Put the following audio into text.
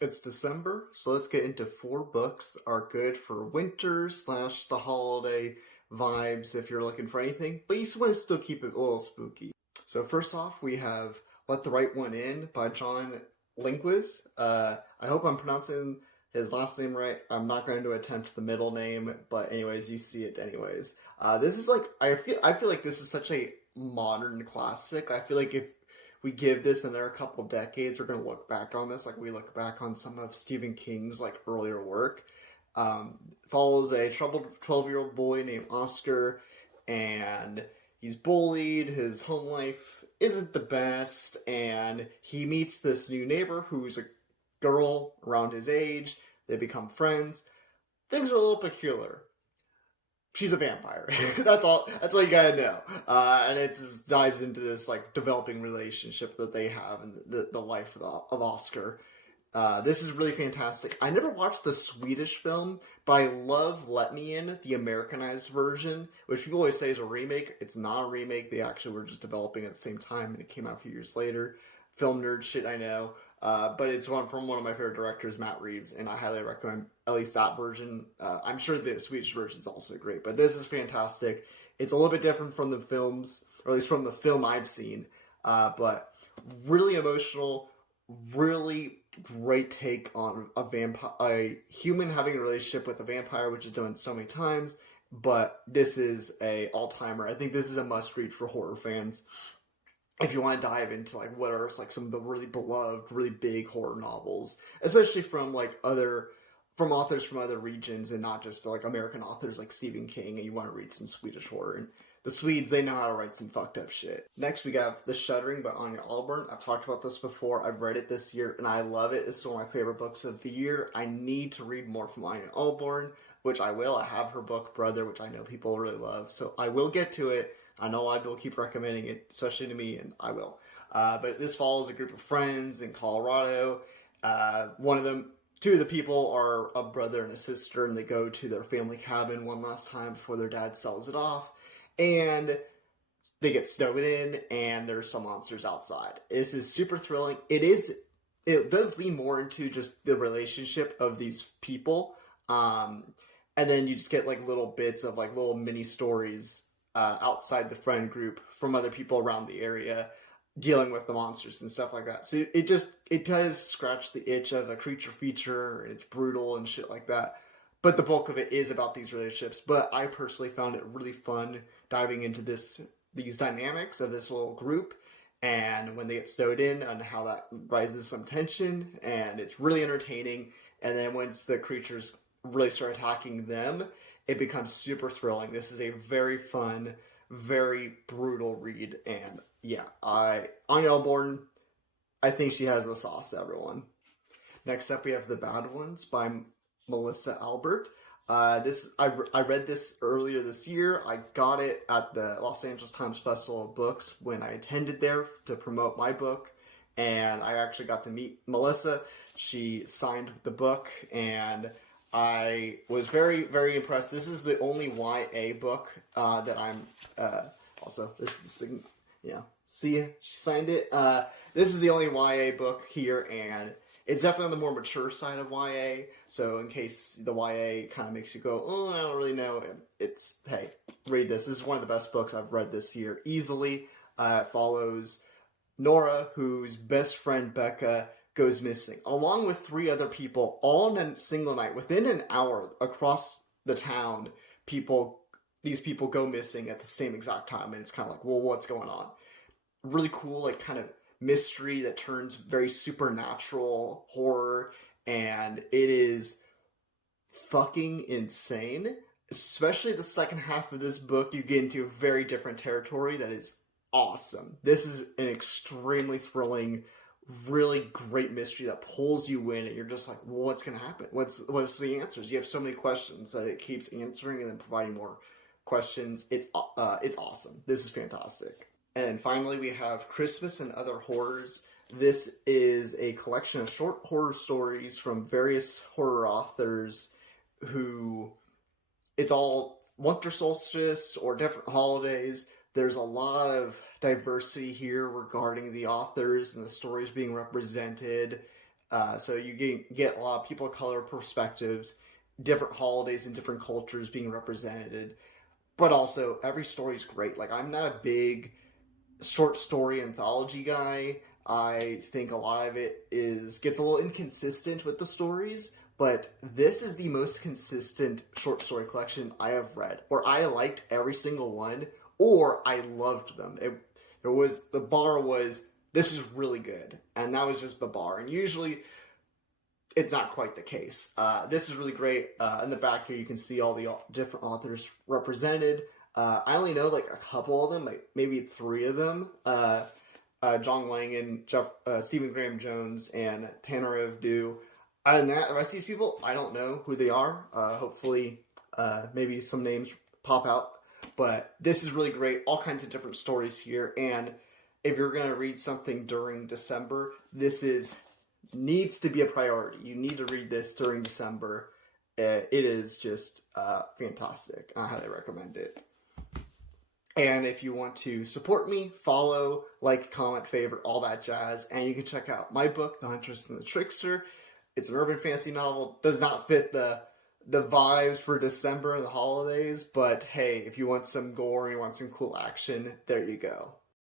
It's December, so let's get into four books that are good for winter slash the holiday vibes if you're looking for anything, but you want to still keep it a little spooky. So first off, we have Let the Right One In by John Linquist. I hope I'm pronouncing his last name right. I'm not going to attempt the middle name, but anyways, you see it anyways. This is like I feel like this is such a modern classic. I feel like if we give this another couple decades, we're going to look back on this like we look back on some of Stephen King's like earlier work. Follows a troubled 12-year-old boy named Oscar, and he's bullied. His home life isn't the best, and he meets this new neighbor who's a girl around his age. They become friends. Things are a little peculiar. She's a vampire. That's all. That's all you gotta know. And it just dives into this like developing relationship that they have and the life of Oscar. This is really fantastic. I never watched the Swedish film, but I love Let Me In, the Americanized version, which people always say is a remake. It's not a remake. They actually were just developing at the same time, and it came out a few years later. Film nerd shit, I know. But it's one from one of my favorite directors, Matt Reeves, and I highly recommend at least that version. I'm sure the Swedish version is also great, but this is fantastic. It's a little bit different from the films, or at least from the film I've seen, but really emotional, really great take on a human having a relationship with a vampire, which is done so many times. But this is a all-timer. I think this is a must-read for horror fans if you want to dive into like what are like some of the really beloved, really big horror novels, especially from like other from authors from other regions and not just like American authors like Stephen King, and you want to read some Swedish horror. And the Swedes, they know how to write some fucked up shit. Next, we got The Shuddering by Anya Allborn. I've talked about this before. I've read it this year, and I love it. It's one of my favorite books of the year. I need to read more from Anya Allborn, which I will. I have her book, Brother, which I know people really love, so I will get to it. I know a lot of people keep recommending it, especially to me, and I will. But this follows a group of friends in Colorado. Two of the people are a brother and a sister, and they go to their family cabin one last time before their dad sells it off. And they get snowed in, and there's some monsters outside. This is super thrilling. It does lean more into just the relationship of these people. And then you just get like little bits of like little mini stories outside the friend group from other people around the area dealing with the monsters and stuff like that. So it does scratch the itch of a creature feature. It's brutal and shit like that. But the bulk of it is about these relationships. But I personally found it really fun diving into these dynamics of this little group, and when they get snowed in and how that rises some tension, and it's really entertaining. And then once the creatures really start attacking them, it becomes super thrilling. This is a very fun, very brutal read, and yeah, Anya Allborn, I think she has the sauce, everyone. Next up, we have The Bad Ones by Melissa Albert. I read this earlier this year. I got it at the Los Angeles Times Festival of Books when I attended there to promote my book, and I actually got to meet Melissa. She signed the book, and I was very, very impressed. This is the only YA book that I'm also this yeah. See, she signed it. This is the only YA book here, and it's definitely on the more mature side of YA. So in case the YA kind of makes you go, oh, I don't really know, hey, read this. This is one of the best books I've read this year, easily. It follows Nora, whose best friend Becca goes missing, along with three other people, all in a single night. Within an hour, across the town, these people go missing at the same exact time, and it's kind of like, well, what's going on? Really cool, like kind of mystery that turns very supernatural horror, and it is fucking insane. Especially the second half of this book, you get into a very different territory that is awesome. This is an extremely thrilling, really great mystery that pulls you in, and you're just like, well, what's going to happen? What's the answers? You have so many questions that it keeps answering and then providing more questions. It's awesome. This is fantastic. And finally, we have Christmas and Other Horrors. This is a collection of short horror stories from various horror authors who, it's all winter solstice or different holidays. There's a lot of diversity here regarding the authors and the stories being represented. So you get a lot of people of color perspectives, different holidays and different cultures being represented. But also, every story is great. Like, I'm not a big short story anthology guy. I think a lot of it gets a little inconsistent with the stories, but this is the most consistent short story collection I have read, where I liked every single one, or I loved them. The bar was, this is really good, and that was just the bar. And usually, it's not quite the case. This is really great. In the back here, you can see all the different authors represented. I only know like a couple of them, like maybe 3 of them. John Langan, Stephen Graham Jones, and Tanner Dew. Other than that, the rest of these people, I don't know who they are. Hopefully, maybe some names pop out. But this is really great. All kinds of different stories here. And if you're going to read something during December, needs to be a priority. You need to read this during December. It is just fantastic. I highly recommend it. And if you want to support me, follow, like, comment, favorite, all that jazz. And you can check out my book, The Huntress and the Trickster. It's an urban fantasy novel. Does not fit the vibes for December and the holidays. But hey, if you want some gore and you want some cool action, there you go.